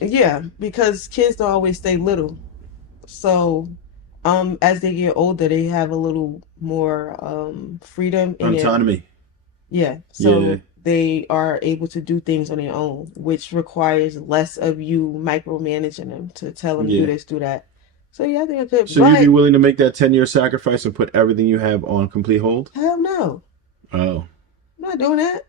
Yeah, because kids don't always stay little. So, as they get older, they have a little more freedom in their, Autonomy. yeah. Yeah. So they are able to do things on their own, which requires less of you micromanaging them to tell them do Yeah. this, do that. So yeah, I think I could, So you'd be but willing to make that 10-year sacrifice and put everything you have on complete hold? hell no, Oh, I'm not doing that.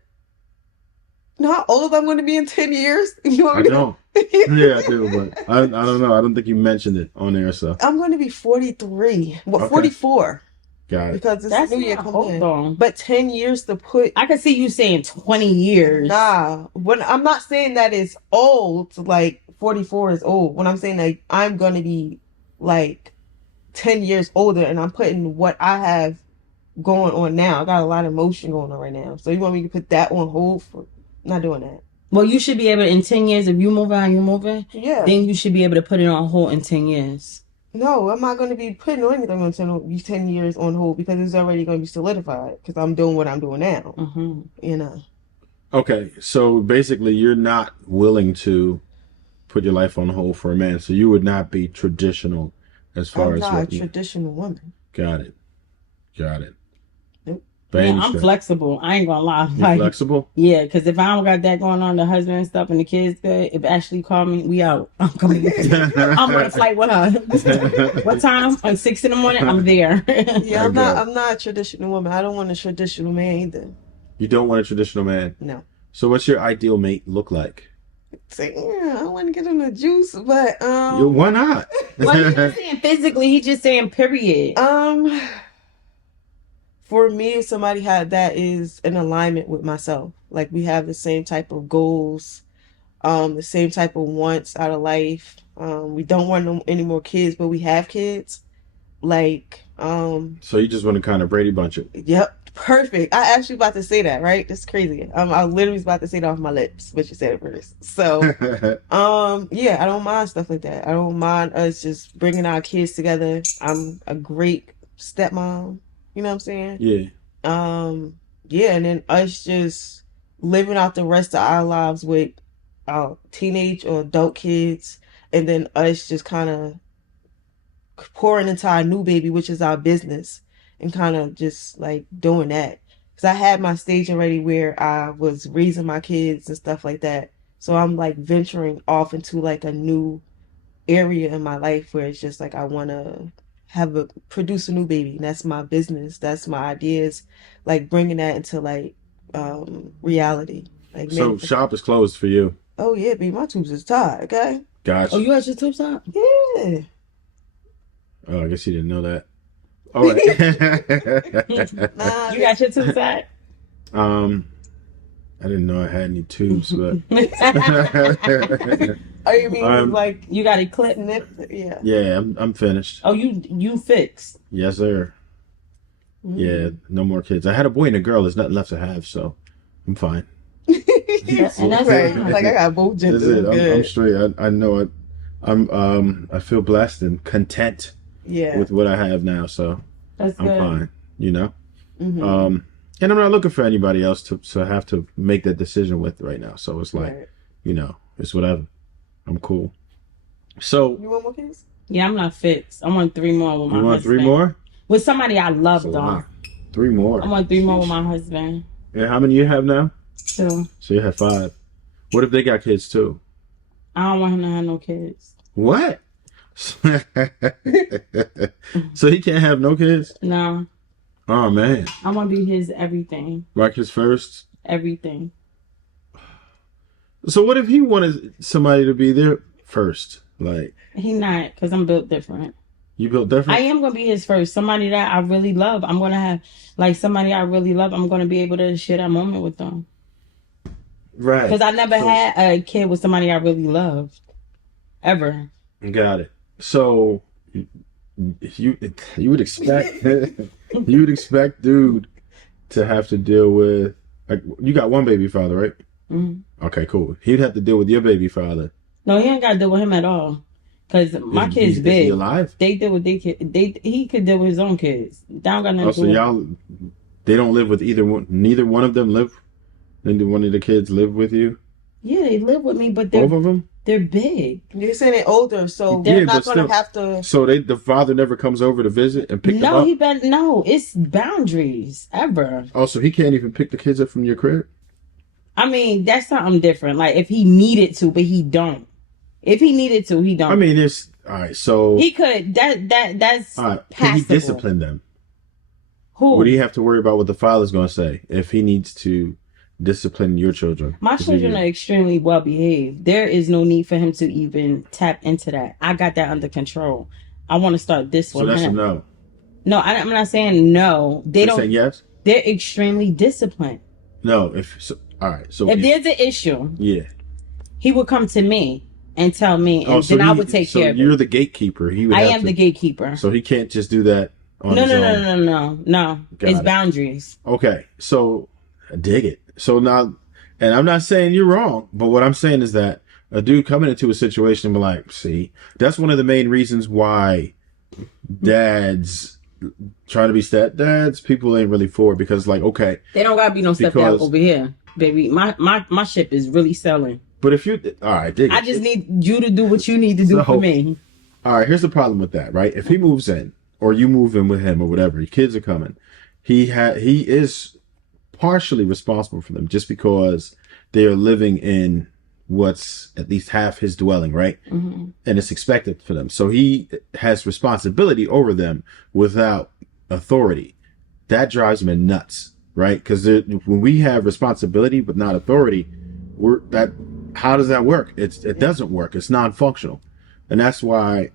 You know how old I'm going to be in 10 years? You want I me don't. Yeah, I do, to? but I don't know. I don't think you mentioned it on there, so. I'm going to be 43. Well, Okay. 44 Got it. because this That's new year not coming old in. though. But 10 years to put, I could see you saying 20 years. nah. When I'm not saying that it's old, like 44 is old. When I'm saying like I'm going to be like 10 years older and I'm putting what I have going on now. I got a lot of emotion going on right now. So you want me to put that on hold for not doing that? Well, you should be able to, in 10 years, if you move out and you're moving, Yeah. then you should be able to put it on hold in 10 years. No, I'm not going to be putting anything on 10 years on hold because it's already going to be solidified because I'm doing what I'm doing now. Mm-hmm. You know. Okay, so basically, you're not willing to put your life on hold for a man, so you would not be traditional as far I'm as not a what you. traditional woman. Got it. Got it. Nope. Yeah, Bang I'm straight. flexible. I ain't gonna lie. You're Like, flexible? yeah, because if I don't got that going on, the husband and stuff, and the kids good, if Ashley call me, we out. I'm coming. I'm on a flight with her. What time? Like 6 in the morning. I'm there. Yeah, I I'm got not. it. I'm not a traditional woman. I don't want a traditional man either. You don't want a traditional man. No. So what's your ideal mate look like? Say, yeah, I want to get him the juice, but Why not? Well, he's not saying physically. He's just saying period. for me, if somebody had that is in alignment with myself. Like we have the same type of goals, the same type of wants out of life. We don't want any more kids, but we have kids. Like, So you just want to kind of Brady Bunch it. yep, perfect. I actually about to say that, right? That's crazy. I literally was about to say it off my lips, but you said it first. So, yeah, I don't mind stuff like that. I don't mind us just bringing our kids together. I'm a great stepmom. You know what I'm saying? Yeah. Yeah, and then us just living out the rest of our lives with our teenage or adult kids, and then us just kind of pouring into our new baby, which is our business, and kind of just like doing that. Because I had my stage already where I was raising my kids and stuff like that. So I'm like venturing off into like a new area in my life where it's just like I want to produce a new baby. And that's my business. That's my ideas. Like bringing that into like reality. Like So shop is closed for you. oh yeah, baby, my tubes is tied. Okay. Oh, Gotcha. you had your tubes out? Yeah. Oh, I guess you didn't know that. All right. Nah, You got your tubes out? I didn't know I had any tubes, but oh, you mean like You got it clipped? nip? Yeah. yeah, I'm finished. Oh, you fixed. Yes, sir. Mm. Yeah, no more kids. I had a boy and a girl. There's nothing left to have, so I'm fine. And that's Right. fine. Like I got both That's genders. it. I'm Good. straight. I know it. I feel blessed and content Yeah. with what I have now, so That's I'm good. fine. You know. Mhm. And I'm not looking for anybody else to have to make that decision with right now. So it's like, Right. you know, it's whatever. I'm cool. So You want more kids? Yeah, I'm not fixed. I want 3 more with my you want husband. 3 more? With somebody I love, That's a though. lot. 3 more. I want 3 more with my husband. And how many you have now? So So you have 5. What if they got kids too? I don't want him to have no kids. What? So he can't have no kids? No, Oh man. I want to be his everything. Marcus first. Everything. So what if he wanted somebody to be there first? Like He not, because I'm built different. you built different? I am going to be his first. Somebody that I really love. I'm going to have, like, somebody I really love. I'm going to be able to share that moment with them. Right. Because I never So- had a kid with somebody I really loved. Ever. Got it. So you would expect you would expect dude to have to deal with like you got one baby father, right? Mm-hmm. Okay, cool. He'd have to deal with your baby father. No, he ain't got to deal with him at all. Because my kid's Is big. he alive? They deal with their kid. He could deal with his own kids. They don't got nothing Oh, to so do. y'all they don't live with either one. Neither one of them live. Neither one of the kids live with you. Yeah, they live with me, but they're Both of them. They're big. You're saying they're older, so They're they're not but gonna still. have to. So the father never comes over to visit and pick them No, up. no. It's boundaries ever. Oh, so he can't even pick the kids up from your crib. I mean, that's something different. Like if he needed to, but he don't. If he needed to, he don't. I mean, there's all right. So He could. That's all right, can he passable. discipline them? Who? Would he have to worry about what the father's going to say if he needs to discipline your children? My children are extremely well behaved. There is no need for him to even tap into that. I got that under control. I want to start this So with that's a him. no. No, I'm not saying no. They You're don't. saying yes? They're extremely disciplined. No. If so, all right. So If there's an issue, yeah. he would come to me and tell me, and So then I would take care of you're it. the gatekeeper. He would I have am to, the gatekeeper. So he can't just do that on No, his no, own. no. Got It's it. boundaries. Okay. So I dig it. So now, and I'm not saying you're wrong, but what I'm saying is that a dude coming into a situation and be like, see, that's one of the main reasons why dads trying to be stepdads, people ain't really for it because, like, okay, They don't gotta be no stepdad Because- over here, baby. My ship is really selling. but if you, all right, dig it. I just need you to do what you need to do So- for me. All right, here's the problem with that, right? If he moves in, or you move in with him, or whatever, your kids are coming. He is partially responsible for them, just because they are living in what's at least half his dwelling, right? Mm-hmm. And it's expected for them, so he has responsibility over them without authority. That drives him nuts, right? Because when we have responsibility but not authority, how does that work? It doesn't work. It's non-functional. And that's why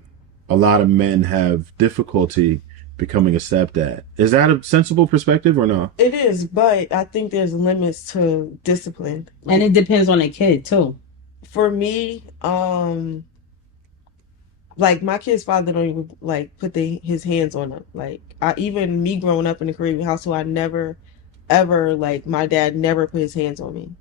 a lot of men have difficulty becoming a stepdad. Is that a sensible perspective or no? It is, but I think there's limits to discipline. And it depends on the kid too. For me, like my kid's father don't even like put his hands on them. Like even me growing up in a Caribbean household, I never, ever like my dad never put his hands on me.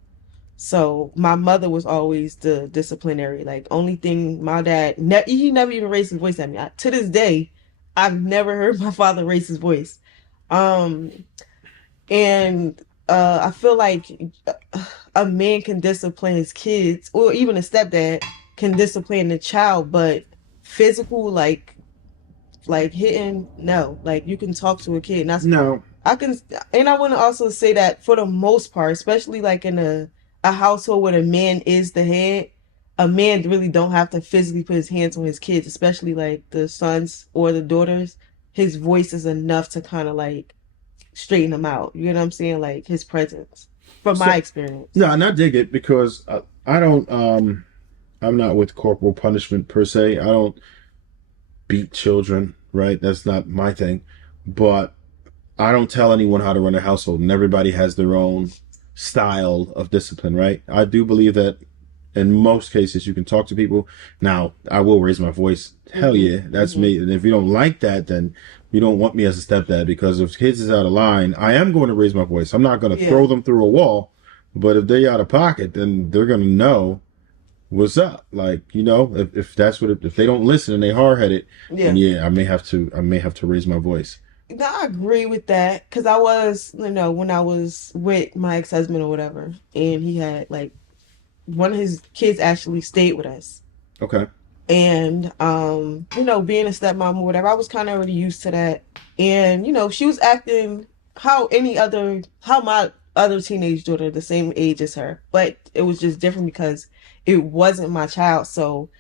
So my mother was always the disciplinary. Like only thing my dad, he never even raised his voice at me. To this day, I've never heard my father raise his voice. And I feel like a man can discipline his kids, or even a stepdad can discipline the child, but physical, like hitting, no. Like you can talk to a kid, and that's No. I can, and I want to also say that for the most part, especially like in a household where the man is the head, a man really don't have to physically put his hands on his kids, especially like the sons or the daughters. His voice is enough to kind of like straighten them out. You know what I'm saying? Like his presence, from my experience. No, and I dig it because I don't. I'm not with corporal punishment per se. I don't beat children, right? That's not my thing. But I don't tell anyone how to run a household, and everybody has their own style of discipline, right? I do believe that in most cases you can talk to people. Now, I will raise my voice. Hell yeah, that's me. And if you don't like that, then you don't want me as a stepdad, because if kids is out of line, I am going to raise my voice. I'm not going to throw them through a wall, but if they're out of pocket, then they're going to know what's up. Like, you know, if that's what if they don't listen and they hard headed, then I may have to raise my voice. No, I agree with that, because I was, when I was with my ex-husband or whatever, and he had like one of his kids actually stayed with us. Okay. And being a stepmom or whatever, I was kind of already used to that. And she was acting how my other teenage daughter, the same age as her, but it was just different because it wasn't my child. So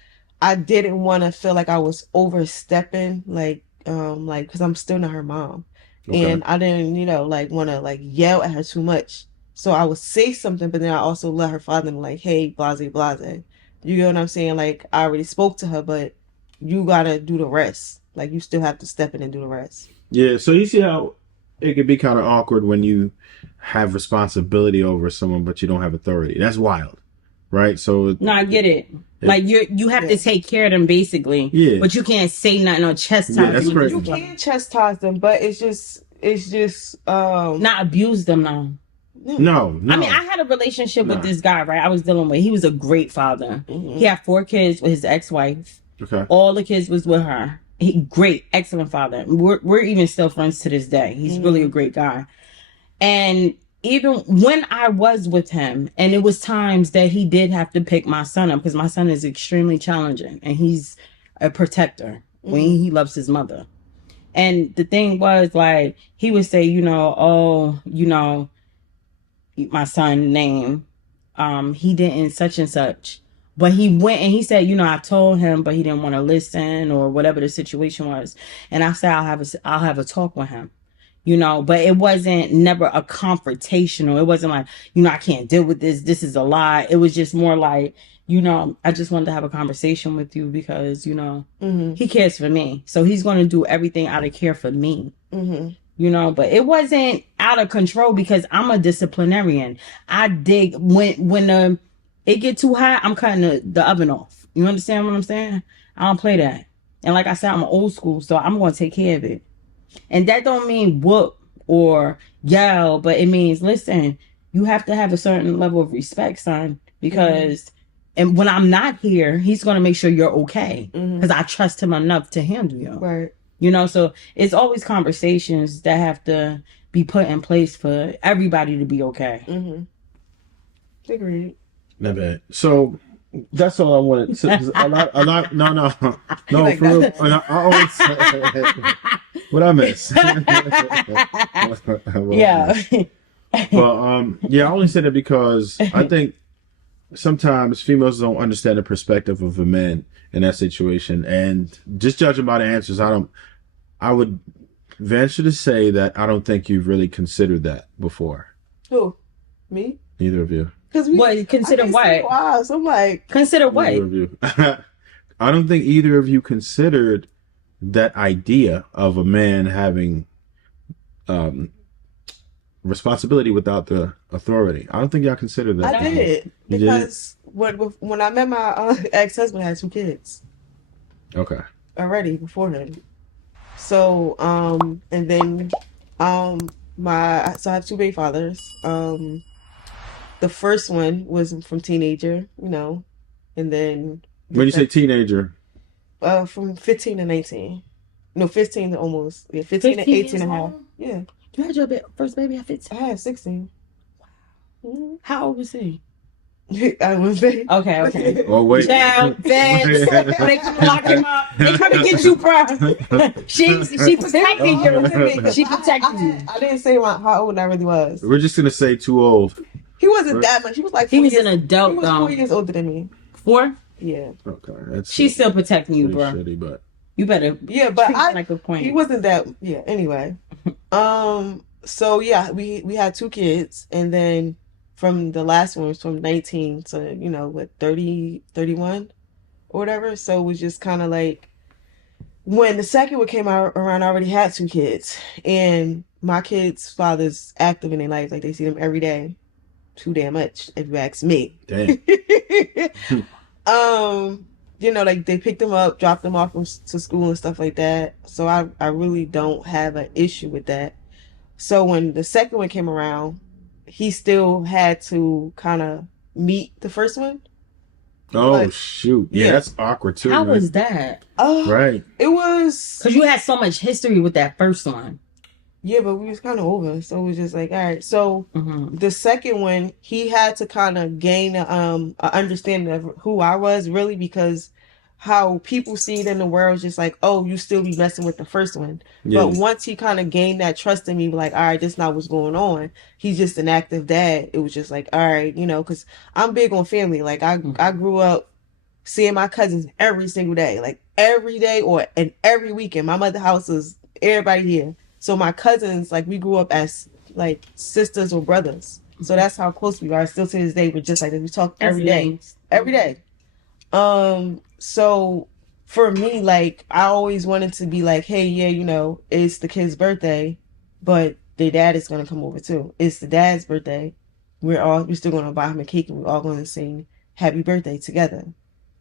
I didn't want to feel like I was overstepping, like because I'm still not her mom. Okay. And I didn't want to yell at her too much. So I would say something, but then I also let her father know, like, hey, blase blase. You know what I'm saying? Like, I already spoke to her, but you gotta do the rest. Like, you still have to step in and do the rest. Yeah, so you see how it could be kind of awkward when you have responsibility over someone, but you don't have authority. That's wild, right? So No, I get it. Like you have to take care of them basically. Yeah. But you can't say nothing or chastise Yeah, that's them. crazy. You can chastise them, but it's just Not abuse them now. No. I mean, I had a relationship with this guy, right? I was dealing with. He was a great father. Mm-hmm. He had 4 kids with his ex-wife. Okay. All the kids was with her. Great, excellent father. We're even still friends to this day. He's really a great guy. And even when I was with him, and it was times that he did have to pick my son up because my son is extremely challenging and he's a protector when he loves his mother. And the thing was, like, he would say, oh, my son name, he didn't such and such. But he went and he said, I told him, but he didn't want to listen or whatever the situation was. And I said, I'll have a talk with him, but it wasn't never a confrontational. It wasn't like, I can't deal with this. This is a lie. It was just more like, I just wanted to have a conversation with you because, he cares for me. So he's going to do everything out of care for me. But it wasn't out of control because I'm a disciplinarian. I dig when it get too hot, I'm cutting the oven off. You understand what I'm saying? I don't play that. And like I said, I'm old school, so I'm going to take care of it. And that don't mean whoop or yell, but it means, listen, you have to have a certain level of respect, son, because and when I'm not here, he's going to make sure you're okay because I trust him enough to handle you. Right. So it's always conversations that have to be put in place for everybody to be okay. Agreed. Not bad. So that's all I wanted. So, no, no, Like for real. I always what I miss. Yeah. But yeah, I only said it because I think sometimes females don't understand the perspective of a man in that situation, and just judging by the answers, I would venture to say that I don't think you've really considered that before. Who? Me? Neither of you. What? Consider what? Wow, so I'm like, consider what? Neither of you. I don't think either of you considered that idea of a man having responsibility without the authority. I don't think y'all considered that. I did. You Because when I met my ex-husband, I had 2 kids. Okay. Already before him. So, and then, so I have 2 baby fathers. The first one was from teenager, and then. When you say teenager? From 15 to 19. No, 15 to almost. Yeah, 15 to 18 and a half. Yeah. You had your first baby at 15? I had 16. Wow. How old was he? I was there. Okay. Oh, wait. Child, bitch. They come lock him up. They come to get you, bro. She protected you. She protected you. I didn't say how old I really was. We're just going to say too old. He wasn't that much. He was like 4 he was years, an adult, he was 4 years older than me. 4? Yeah. Okay. She's still protecting you, bro. Shitty, but... You better. Yeah, but like a queen. He wasn't that. Yeah. Anyway. So yeah, we had 2 kids, and then from the last one was from 19 to 30, 31 or whatever. So it was just kind of like when the second one came out around, I already had 2 kids, and my kids' father's active in their life. Like, they see them every day. Too damn much, if you ask me. Damn. Like, they picked them up, dropped them off to school and stuff like that. So I really don't have an issue with that. So when the second one came around, he still had to kind of meet the first one. Oh, but, shoot. Yeah, that's awkward too. How right? was that? Right. It was... Because you had so much history with that first one. Yeah, but we was kind of over. So it was just like, all right. So the second one, he had to kind of gain a understanding of who I was, really, because how people see it in the world is just like, oh, you still be messing with the first one. Yeah. But once he kind of gained that trust in me, like, all right, this not what's going on. He's just an active dad. It was just like, all right, because I'm big on family. Like, I grew up seeing my cousins every single day, like every day and every weekend. My mother's house is everybody here. So my cousins, like, we grew up as like sisters or brothers. So that's how close we are. Still to this day, we're just like, we talk every day. Every day. So for me, like, I always wanted to be like, hey, yeah, it's the kid's birthday, but their dad is gonna come over too. It's the dad's birthday. We're still gonna buy him a cake and we're all gonna sing happy birthday together.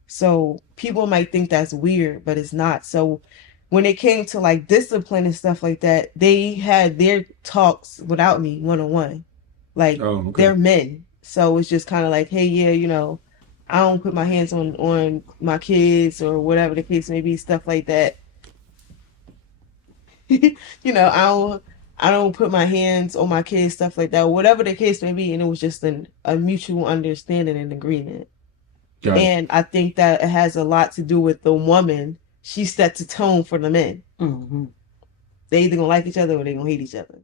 So people might think that's weird, but it's not. So when it came to like discipline and stuff like that, they had their talks without me one-on-one. Like, they're men. So it's just kind of like, hey, yeah, I don't put my hands on my kids or whatever the case may be, stuff like that. I I don't put my hands on my kids, stuff like that, whatever the case may be. And it was just a mutual understanding and agreement. Got it. And I think that it has a lot to do with the woman. She sets the tone for the men. Mm-hmm. They either gonna like each other or they gonna hate each other.